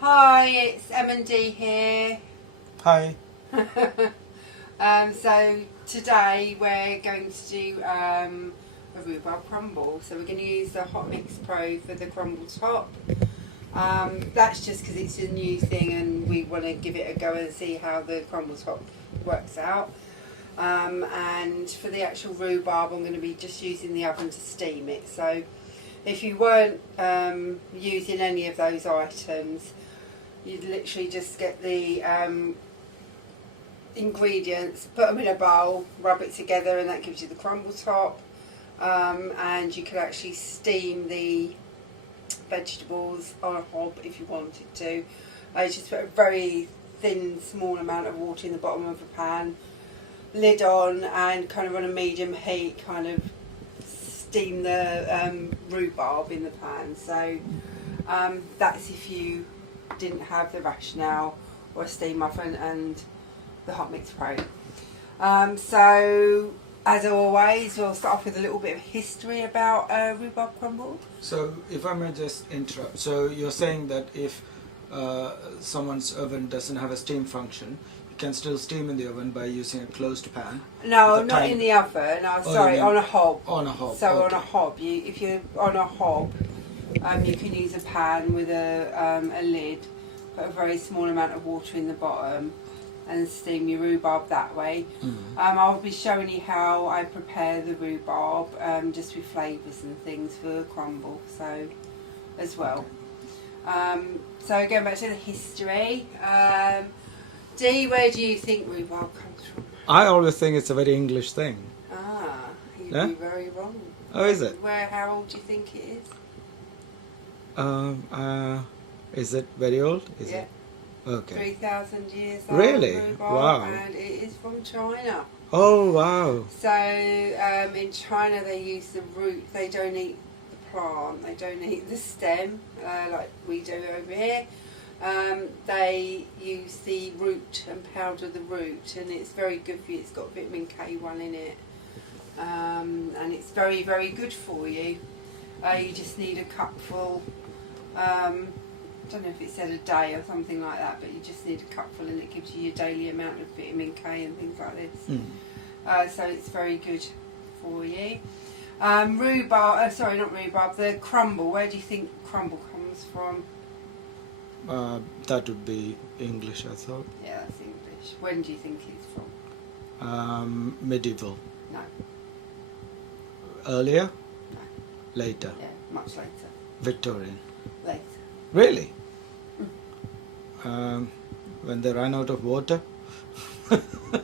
Hi, it's M&D here. Hi. So today we're going to do a rhubarb crumble. So we're going to use the Hotmixpro for the crumble top. That's just because it's a new thing and we want to give it a go and see how the crumble top works out. And for the actual rhubarb, I'm going to be just using the oven to steam it. So if you weren't using any of those items, you'd literally just get the ingredients, put them in a bowl, rub it together, and that gives you the crumble top. And you could actually steam the vegetables on a hob if you wanted to. Just put a very thin, small amount of water in the bottom of a pan, lid on, and kind of on a medium heat, kind of steam the rhubarb in the pan. So that's if you didn't have the rationale or a steam oven and the Hotmixpro. So as always, we'll start off with a little bit of history about rhubarb crumble. So if I may just interrupt, so you're saying that if someone's oven doesn't have a steam function, you can still steam in the oven by using a closed pan? No, not in the oven. No, sorry, on a hob. On a hob. So okay. on a hob, if you're on a hob, you can use a pan with a lid, put a very small amount of water in the bottom, and steam your rhubarb that way. I'll be showing you how I prepare the rhubarb, just with flavours and things for crumble, so as well. So going back to the history, Dee, where do you think rhubarb comes from? I always think it's a very English thing. You'd Yeah? be very wrong. Oh, is it? How old do you think it is? Is it very old? Is Yeah. it? Okay. 3,000 years old. Really? Rhubarb, Wow. and it is from China. Oh, wow. So in China they use the root. They don't eat the plant. They don't eat the stem like we do over here. They use the root and powder the root, and it's very good for you. It's got vitamin K1 in it, and it's very, very good for you. You just need a cupful. I don't know if it said a day or something like that, but you just need a cupful, and it gives you your daily amount of vitamin K and things like this. So it's very good for you. Rhubarb, sorry, not rhubarb, the crumble. Where do you think crumble comes from? That would be English, I thought. Yeah, that's English. When do you think it's from? Medieval. No. Earlier? No. Later? Yeah, much later. Victorian. Later. Really? When they ran out of water?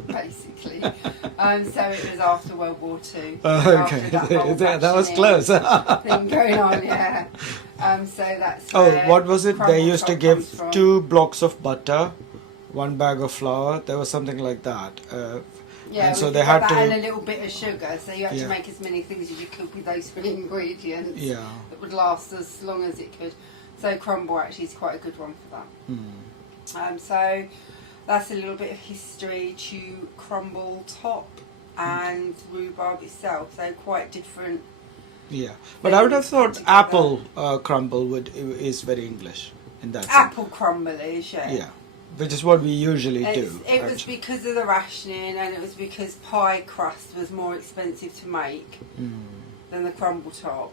Basically. So it was after World War II. Okay, that was close. Thing going on, yeah. So that's. What was it? They used to give from. 2 blocks of butter, 1 bag of flour. There was something like that. Yeah, and so they had to. And a little bit of sugar, so you had Yeah. to make as many things as you could with those 3 ingredients. Yeah. That would last as long as it could. So crumble actually is quite a good one for that. So that's a little bit of history to crumble top and rhubarb itself. So quite different. Yeah, but I would have thought apple crumble is very English in that sense. Apple crumble is, yeah. Yeah, which is what we usually do. It was because of the rationing, and it was because pie crust was more expensive to make than the crumble top.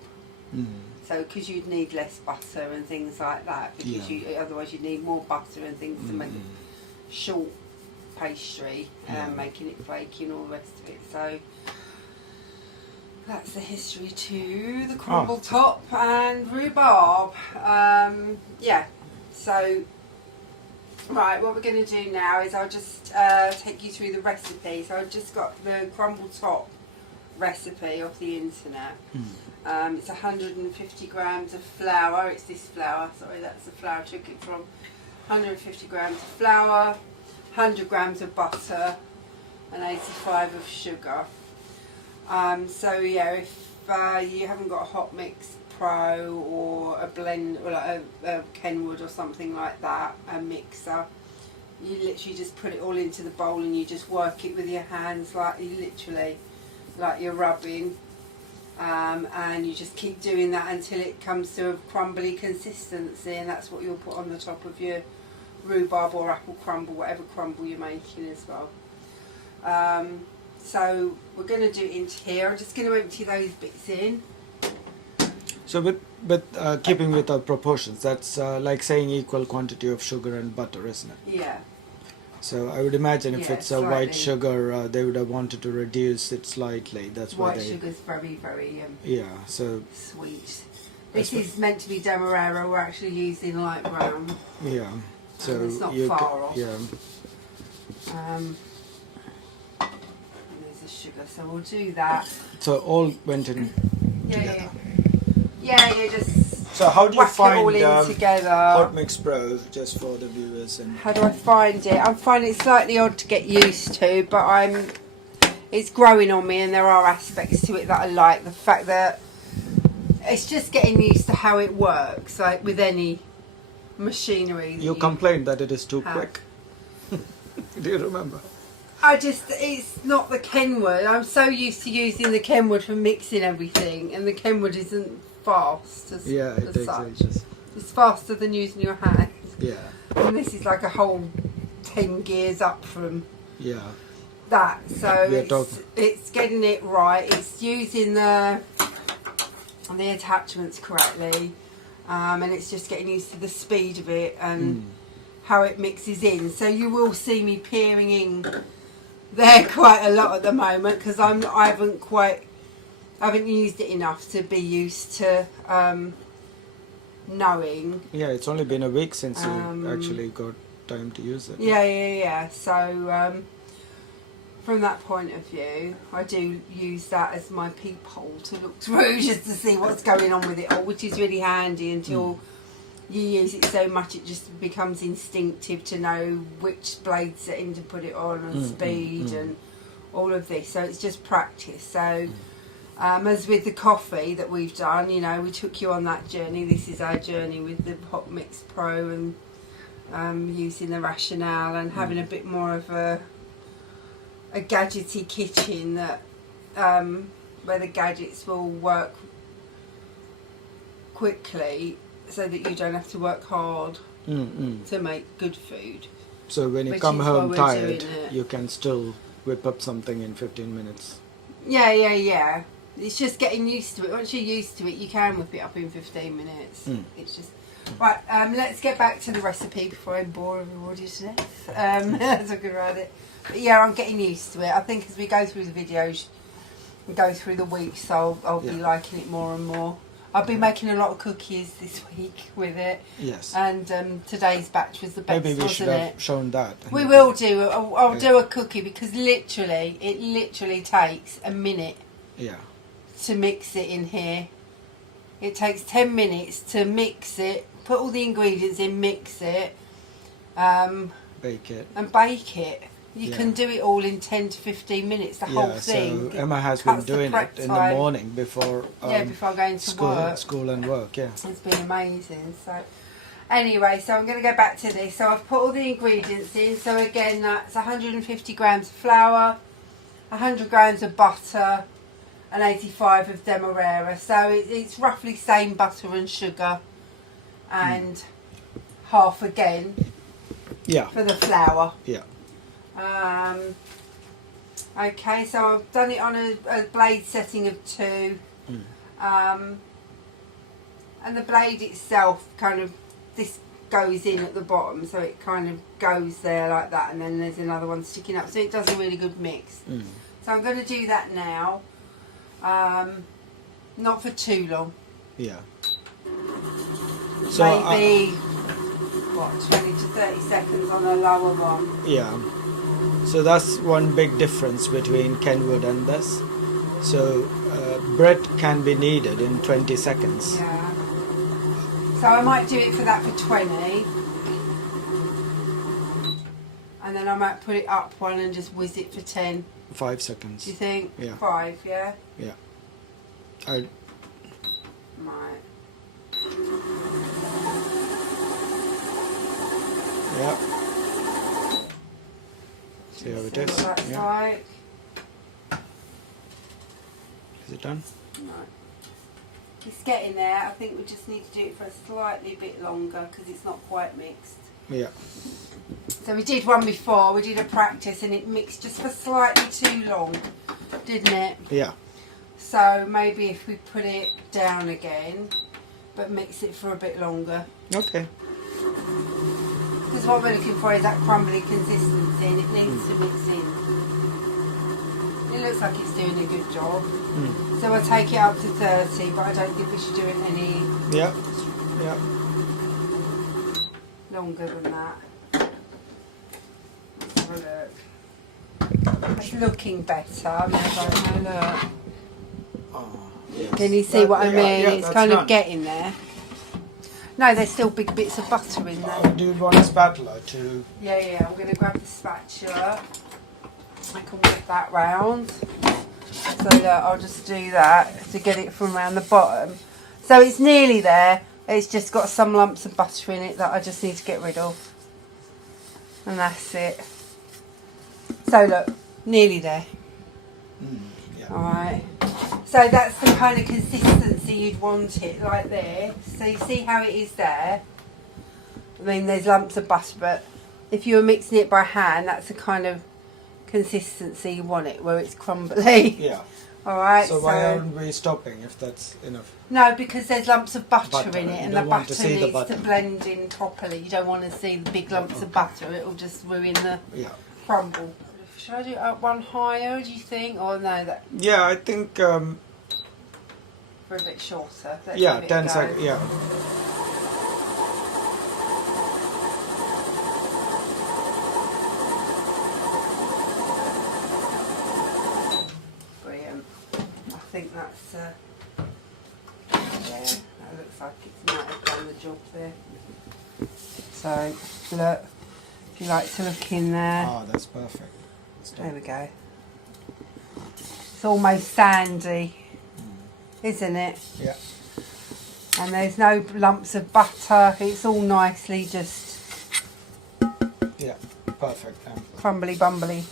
So because you'd need less butter and things like that, because otherwise you'd need more butter and things to make short pastry, making it flaky and all the rest of it. So that's the history to the crumble top and rhubarb. So right, what we're going to do now is I'll just take you through the recipe. So I've just got the crumble top recipe off the internet. It's 150 grams of flour. It's this flour, sorry, that's the flour I took it from. 150 grams of flour, 100 grams of butter, and 85 of sugar. So yeah, if you haven't got a Hotmixpro or a blend, or like a Kenwood or something like that, a mixer, you literally just put it all into the bowl and you just work it with your hands, like you literally, like you're rubbing and you just keep doing that until it comes to a crumbly consistency, and that's what you'll put on the top of your rhubarb or apple crumble, whatever crumble you're making as well. So we're going to do it into here. I'm just going to empty those bits in. So with keeping with our proportions, that's like saying equal quantity of sugar and butter, isn't it? Yeah. So I would imagine if it's a slightly. white sugar, they would have wanted to reduce it slightly. That's why White sugar's very, very so sweet. This is meant to be demerara. We're actually using light brown. yeah. So it's not you far off. Yeah. And there's the sugar, so we'll do that. So all went in together. Yeah, just So how do you whack it find all in together. Hotmixpro, just for the viewers? And How do I find it? I'm finding it slightly odd to get used to, but it's growing on me, and there are aspects to it that I like. The fact that it's just getting used to how it works, like with any machinery. you complained that it is too have. quick. Do you remember? It's not the Kenwood. I'm so used to using the Kenwood for mixing everything, and the Kenwood isn't fast as, Yeah, it as takes such. ages. It's faster than using your hand. Yeah, And this is like a whole 10 gears up from yeah. that. So We are talking- it's getting it right. It's using the attachments correctly. And it's just getting used to the speed of it and how it mixes in. So you will see me peering in there quite a lot at the moment, because I haven't used it enough to be used to knowing. Yeah, it's only been a week since you actually got time to use it. Yeah. So from that point of view, I do use that as my peephole to look through just to see what's going on with it all, which is really handy until you use it so much it just becomes instinctive to know which blade setting to put it on and speed and all of this. So it's just practice. So as with the coffee that we've done, we took you on that journey. This is our journey with the Hotmixpro and using the rationale and having a bit more of a gadgety kitchen that where the gadgets will work quickly, so that you don't have to work hard to make good food. So when you Which come is why home we're tired, doing it. you can still whip up something in 15 minutes. Yeah. It's just getting used to it. Once you're used to it, you can whip it up in 15 minutes. It's just right. Let's get back to the recipe before I bore everybody to death. Talking about it. But yeah, I'm getting used to it. I think as we go through the videos, we go through the weeks, I'll be liking it more and more. I've been making a lot of cookies this week with it. Yes. And today's batch was the best, Maybe we should wasn't have it? shown that. We will do. I'll do a cookie, because it literally takes a minute Yeah. to mix it in here. It takes 10 minutes to mix it, put all the ingredients in, mix it, Bake it. and bake it. You Yeah. can do it all in 10 to 15 minutes, the whole thing. So Emma has been Cuts the doing prep it in the time. morning before Before going to work. school and work, yeah. It's been amazing. So anyway, so I'm going to go back to this. So I've put all the ingredients in. So again, that's 150 grams of flour, 100 grams of butter, and 85 of demerara. So it's roughly same butter and sugar, and half again Yeah. for the flour. Yeah. Okay, so I've done it on a blade setting of 2. And the blade itself this goes in at the bottom, so it kind of goes there like that, and then there's another one sticking up, so it does a really good mix. So I'm going to do that now, not for too long. Yeah. So maybe 20 to 30 seconds on the lower one. yeah. So that's one big difference between Kenwood and this. So bread can be kneaded in 20 seconds. Yeah. So I might do it for that for 20. And then I might put it up one and just whiz it for 10. 5 seconds. Do you think? Yeah. 5, yeah? Yeah. Right. Yeah. See how it is. What that's Yeah. like. Is it done. Right. It's getting there. I think we just need to do it for a slightly bit longer because it's not quite mixed. Yeah. So we did one before, we did a practice and it mixed just for slightly too long, didn't it? Yeah. So maybe if we put it down again, but mix it for a bit longer. Okay. Because what we're looking for is that crumbly consistency and it needs to mix in. It looks like it's doing a good job. So we'll take it up to 30, but I don't think we should do it any longer than that. Let's have a look. It's looking better. I mean, I don't know, look. Oh, yes. Can you see what I mean? Yeah, it's that's kind of done. getting there. No, there's still big bits of butter in there. Do you want a spatula to... Yeah, I'm going to grab the spatula. I can whip that round. So look, I'll just do that to get it from around the bottom. So it's nearly there. It's just got some lumps of butter in it that I just need to get rid of. And that's it. So look, nearly there. Yeah. Alright. So that's the kind of consistency you'd want it, like there. So you see how it is there? I mean, there's lumps of butter, but if you were mixing it by hand, that's the kind of consistency you want it, where it's crumbly. Yeah. Alright, So why aren't we stopping if that's enough? No, because there's lumps of butter in it, You and the don't want to butter see the needs butter. to blend in properly. You don't want to see the big lumps of butter, it'll just ruin the Yeah. crumble. Should I do it up one higher, do you think? Or no, that Yeah, I think... for a bit shorter. Let's yeah, give it a 10 go. seconds. Yeah. Brilliant. I think that's, yeah, that looks like it might have done the job there. So, look, if you like to look in there, Oh, that's perfect. there we go. It's almost sandy, isn't it? Yeah. And there's no lumps of butter, it's all nicely just Yeah. Perfect. crumbly bumbly.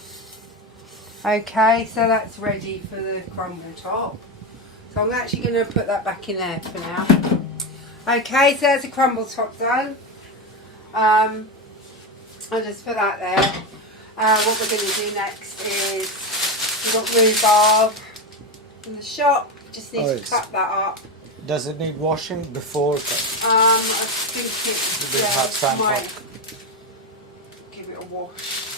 Okay, so that's ready for the crumble top. So I'm actually going to put that back in there for now. Okay, so there's the crumble top done. I'll just put that there. What we're going to do next is, we've got rhubarb in the shop. Just need to cut that up. Does it need washing before? I think Do they have it sand might give it a wash.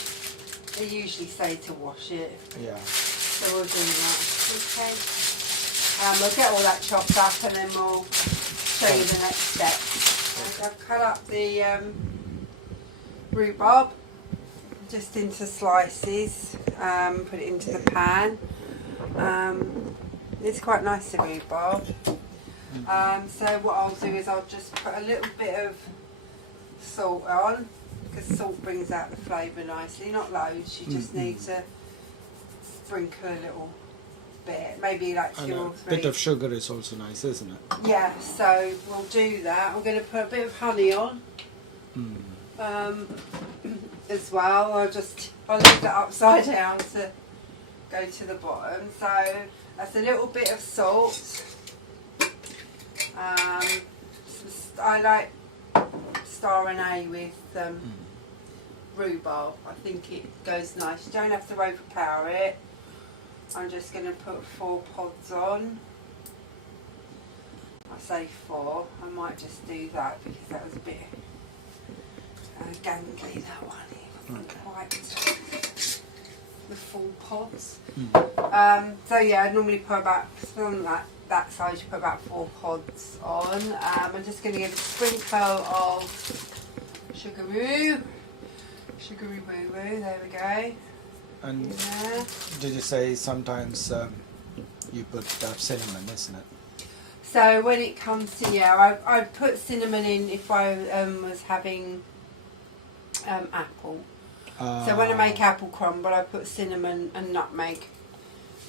They usually say to wash it. Yeah. So we'll do that. Okay. We'll get all that chopped up and then we'll show you the next step. So I've cut up the rhubarb just into slices. Put it into the pan. It's quite nice, the rhubarb. So what I'll do is I'll just put a little bit of salt on, because salt brings out the flavour nicely. Not loads, you just need to sprinkle a little bit, maybe like And 2 a or 3. bit of sugar is also nice, isn't it? Yeah, so we'll do that. I'm going to put a bit of honey on as well. I'll leave that upside down to go to the bottom. So that's a little bit of salt. I like star anise with rhubarb. I think it goes nice. You don't have to overpower it. I'm just going to put 4 pods on. I say 4. I might just do that because that was a bit gangly, that one. It wasn't quite the full pods. So yeah, I normally put about, on that size, you put about 4 pods on. I'm just going to give a sprinkle of sugaroo boo-boo, there we go. And Yeah. did you say sometimes you put cinnamon, isn't it? So when it comes to, yeah, I'd put cinnamon in if I was having apple. So when I make apple crumble, I put cinnamon and nutmeg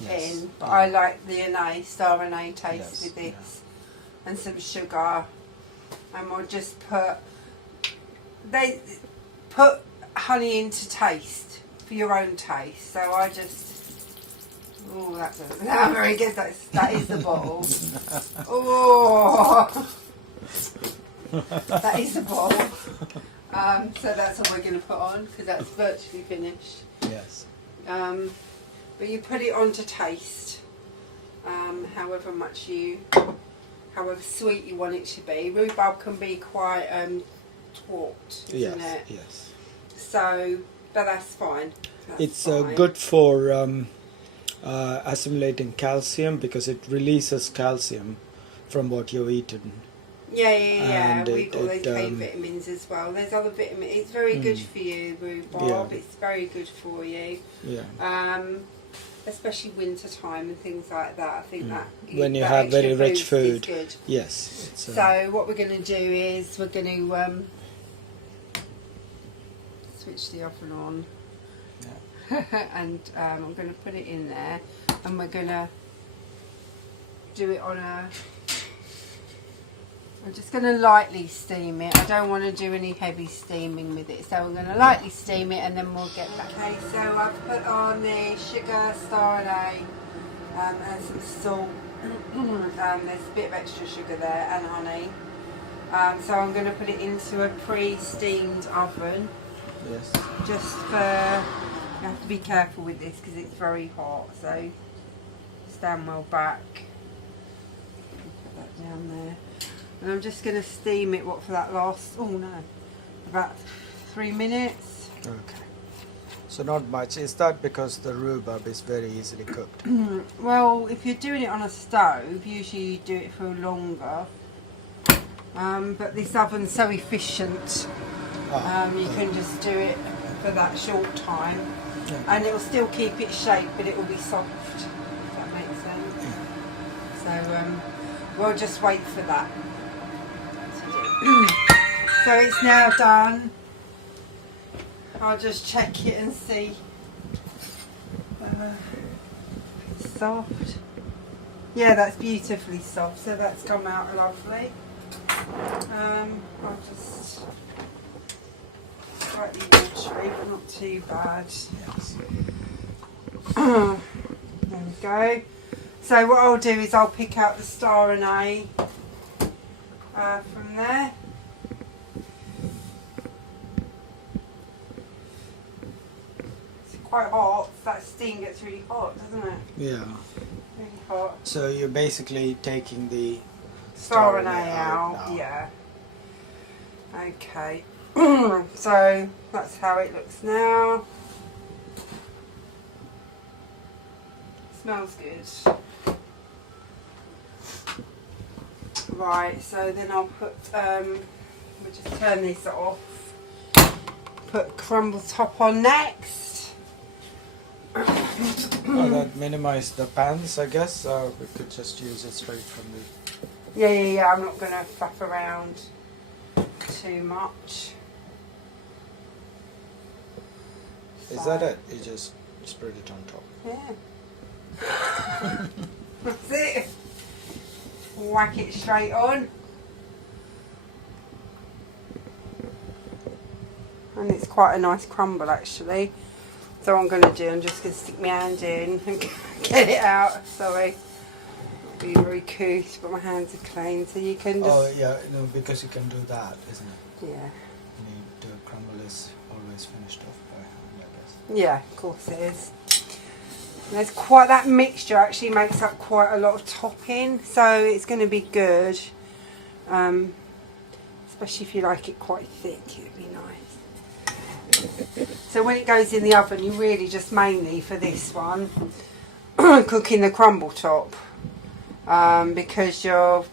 in. But I like the anise, star anise taste with this. And some sugar. And we'll just put honey in to taste, for your own taste. So I just Oh, that doesn't sound very good. That is the bottle. Oh, that is the bottle. So that's what we're going to put on because that's virtually finished. Yes. But you put it on to taste. However however sweet you want it to be. Rhubarb can be quite taut, isn't it? Yes. So, but that's fine. That's It's fine. good for assimilating calcium because it releases calcium from what you've eaten. Yeah. And We've got those K it, vitamins as well. There's other vitamins. It's very good for you, rhubarb. Yeah. It's very good for you. Yeah. Especially winter time and things like that. I think that when you that have extra very rich boost food. is good. Yes. It's, So what we're going to do is we're going to switch the oven on. And I'm going to put it in there and we're going to do it on I'm just going to lightly steam it. I don't want to do any heavy steaming with it, so I'm going to lightly steam it and then we'll get back. Okay, so I've put on the sugar, star anise, and some salt. There's a bit of extra sugar there and honey. So I'm going to put it into a pre-steamed oven. yes. Just for, you have to be careful with this because it's very hot, so stand well back. Put that down there. And I'm just going to steam it, for that last, about 3 minutes. Okay. So not much. Is that because the rhubarb is very easily cooked? Well, if you're doing it on a stove, usually you do it for longer. But this oven's so efficient, you can just do it for that short time. Yeah. And it will still keep its shape, but it will be soft, if that makes sense. So we'll just wait for that. So it's now done. I'll just check it and see. It's soft. Yeah, that's beautifully soft, so that's come out lovely. I'll just slightly watery, but not too bad. Yes. There we go. So what I'll do is I'll pick out the star anise from there. It's quite hot. That steam gets really hot, doesn't it? Yeah. Really hot. So you're basically taking the Star anise out. now. Yeah. Okay. So that's how it looks now. Smells good. Right, so then I'll put, we'll just turn this off. Put crumble top on next. Oh, that minimize the pans, I guess. We could just use it straight from the... Yeah, I'm not going to faff around too much. Is that it? You just spread it on top. Yeah. That's it. Whack it straight on. And it's quite a nice crumble actually. So what I'm going to do, I'm just going to stick my hand in and get it out. Sorry. Not being very couth, but my hands are clean. So you can just... Oh, yeah, no, because you can do that, isn't it? Yeah. The crumble is always finished off by hand, I guess. Yeah, of course it is. There's quite, that mixture actually makes up quite a lot of topping, so it's going to be good. Especially if you like it quite thick, it'd be nice. So when it goes in the oven, you really just mainly for this one cooking the crumble top, because your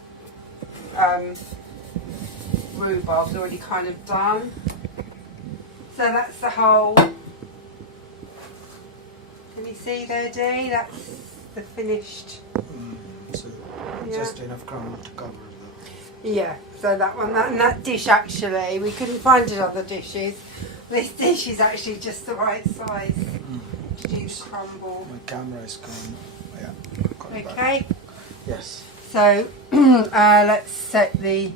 rhubarb's already kind of done. So that's the whole. Can you see there, Dee? That's the finished. So Yeah. just enough crumble to cover the... Yeah, so that one, that dish actually, we couldn't find other dishes. This dish is actually just the right size to do the crumble. My camera is going... Yeah. quite bad. Okay, Yes. so let's set it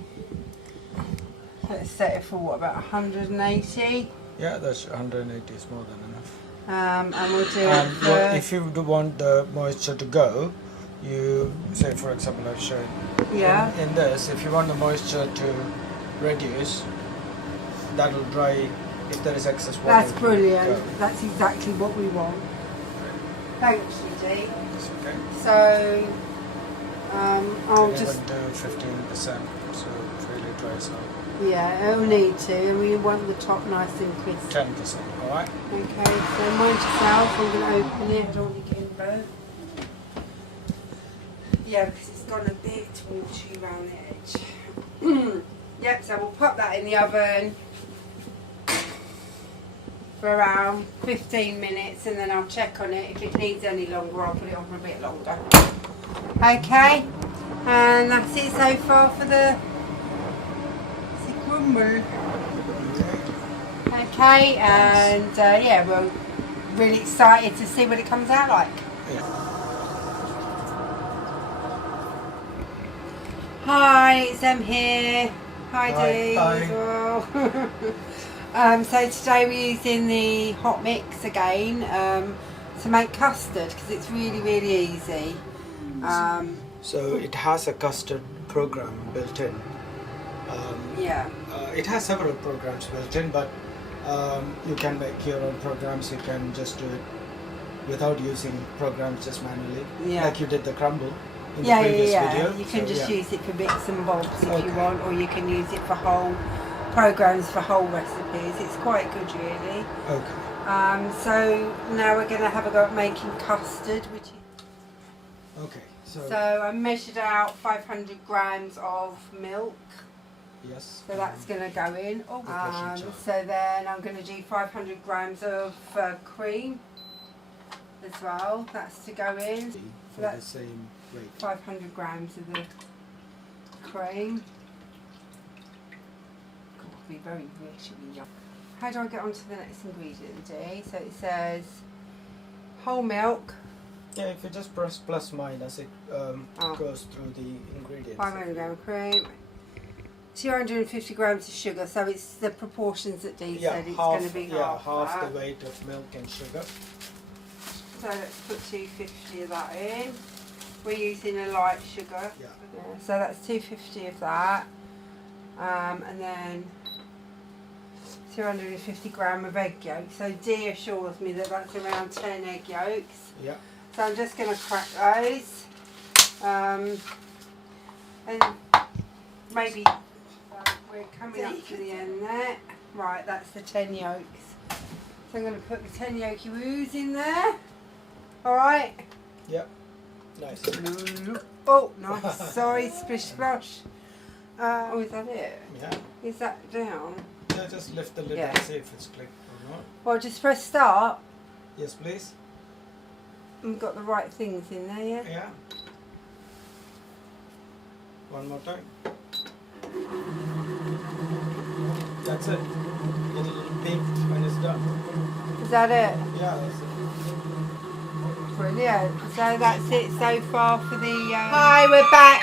for what, about 180? Yeah, that's 180 is more than enough. And we'll do it for... if you do want the moisture to go, you say, for example, I'll show you. Yeah. In this, if you want the moisture to reduce, that will dry if there is excess water. That's brilliant. That's exactly what we want. Thanks, Judy. That's okay. So, I'll You just... do 15%, so it really dries out. Yeah, it'll need to, and we want the top nice and crisp. 10%, alright? Okay, so mind yourself, I'm going to open it, I don't want you getting burnt. Yeah, because it's gone a bit watery around the edge. Yep, so we'll pop that in the oven for around 15 minutes, and then I'll check on it. If it needs any longer, I'll put it on for a bit longer. Okay, and that's it so far for the crumble. Okay, and yeah, we're really excited to see what it comes out like. Yeah. Hi, it's Em here. Hi, Dee. Hi. As well. So today we're using the Hotmix again to make custard, because it's really, really easy. So it has a custard program built in. Yeah. It has several programs built in, but you can make your own programs. You can just do it without using programs, just manually, Yeah. like you did the crumble in Yeah, the previous yeah. video. You can So, just yeah. use it for bits and bobs if you Okay. want, or you can use it for whole programs for whole recipes. It's quite good, really. Okay. So now we're going to have a go at making custard, which is... Okay. So I measured out 500 grams of milk. Yes. So that's going to go in. portion jar. So then I'm going to do 500 grams of cream as well. That's to go in. So For the that's same weight. 500 grams of the cream. God, it'll be very rich and yum. How do I get on to the next ingredient, Dee? So it says whole milk, Yeah, if you just press plus minus, it goes through the ingredients. 500 gram cream, 250 grams of sugar. So it's the proportions that Dee Yeah, said it's half, going to be yeah, half that. the weight of milk and sugar. So let's put 250 of that in. We're using a light sugar. Yeah. So that's 250 of that. And then 250 gram of egg yolks. So Dee assures me that that's around 10 egg yolks. Yeah. So I'm just going to crack those. And maybe we're coming up to the end there. Right, that's the 10 yolks. So I'm going to put the 10 yolky woos in there. Alright. Yep. Nice. Oh, nice. Sorry, splish splosh. Oh, is that it? Yeah. Is that down? Yeah, just lift the lid Yeah. and see if it's clicked or not. Well, just press start. Yes, please. We've got the right things in there, yeah? Yeah. One more time. That's it. It'll beep when it's done. Is that it? Yeah, that's it. Brilliant. So that's it so far for the... Hi, we're back.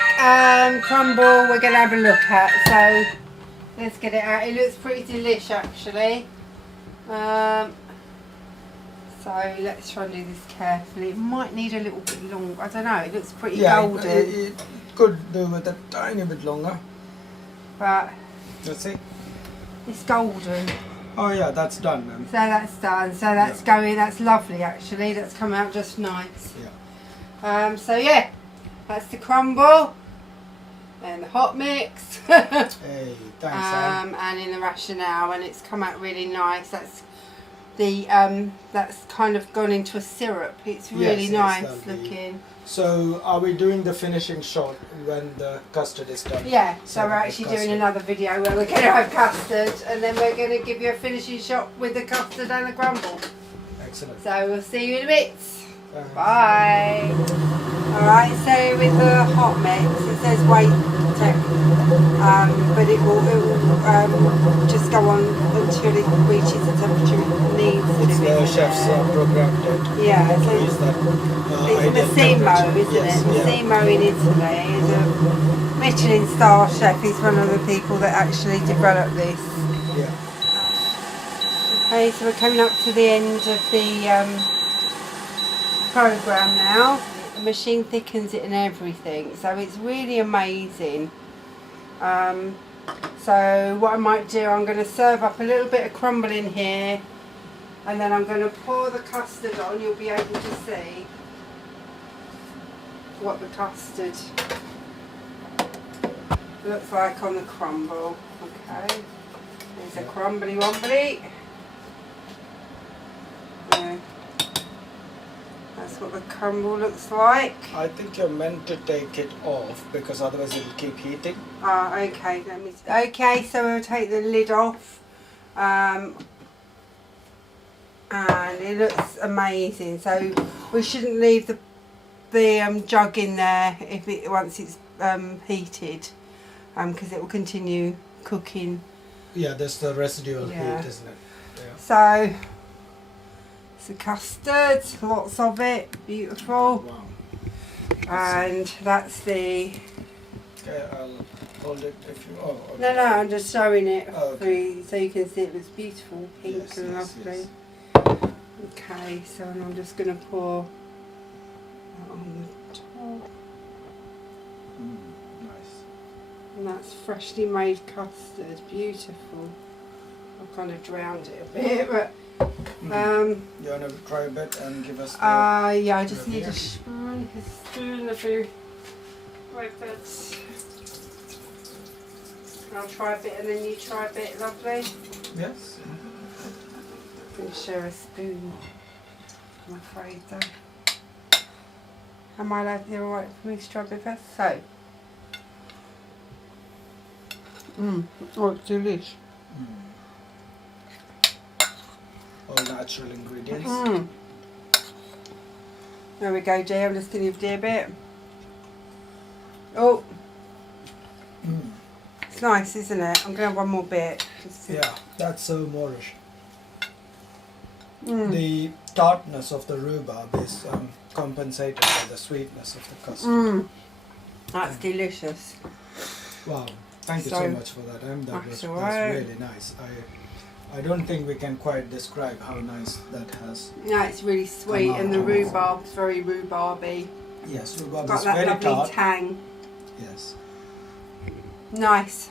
Crumble we're going to have a look at. So let's get it out. It looks pretty delish, actually. So let's try and do this carefully. It might need a little bit longer. I don't know. It looks pretty golden. It could do with a tiny bit longer. But Let's see. it's golden. Oh yeah, that's done, ma'am. So that's done. So that's going. That's lovely, actually. That's come out just nice. Yeah. So yeah, that's the crumble and the hot mix. Hey, thanks, Anne. And in the rationale, and it's come out really nice. That's the that's kind of gone into a syrup. It's really Yes, nice that'll be- looking. So, are we doing the finishing shot when the custard is done? Yeah, so So we're the actually doing custard. another video where we're going to have custard, and then we're going to give you a finishing shot with the custard and the crumble. Excellent. So we'll see you in a bit. Thanks. Bye. Alright, so with the hot mix, it says wait temp, but it will just go on until it reaches the temperature it needs to It's be. the chef's program that Yeah, so is that it's ideal Massimo, temperature. isn't Yes, it? yeah. Massimo in Italy is a Michelin star chef. He's one of the people that actually developed this. Yeah. Okay, so we're coming up to the end of the program now. The machine thickens it and everything, so it's really amazing. So what I might do, I'm going to serve up a little bit of crumble in here, and then I'm going to pour the custard on. You'll be able to see what the custard looks like on the crumble. Okay, there's a crumbly wombly. That's what the crumble looks like. I think you're meant to take it off because otherwise it'll keep heating. Okay. Okay, so we'll take the lid off. And it looks amazing. So we shouldn't leave the jug in there once it's heated, because it will continue cooking. Yeah, there's the residual heat, isn't it? Yeah. So it's the custard, lots of it, beautiful. Wow. And that's the. Okay, I'll hold it if you. Oh, okay. No, I'm just showing it Okay. for you so you can see it looks beautiful, pink Yes, and yes, lovely. yes. Okay, so I'm just going to pour that on the top. Nice. And that's freshly made custard, beautiful. I've kind of drowned it a bit, but You want to try a bit and give us the yeah, I just need review? a spoon. A spoon of you with it. I'll try a bit and then you try a bit, lovely. Yes. I'm going to share a spoon, I'm afraid though. Am I allowed to alright for me to try a bit first? So. Oh, it's delicious. All natural ingredients. There we go, Jay. I'm just going to give Dee a bit. Oh. It's nice, isn't it? I'm going to have one more bit. Yeah, that's so Moorish. The tartness of the rhubarb is compensated by the sweetness of the custard. That's delicious. Wow, thank you so much for that, Em. That's really nice. I don't think we can quite describe how nice that has. Yeah, it's really sweet, and the rhubarb's very rhubarby. Yes, rhubarb Got is that very lovely tart. tang. Yes. Nice.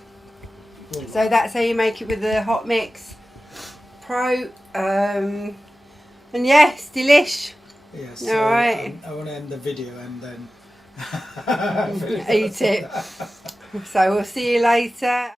Cool. So that's how you make it with the Hotmixpro. And yes, delish. Yes. All So, right. I want to end the video and then Eat it. So we'll see you later.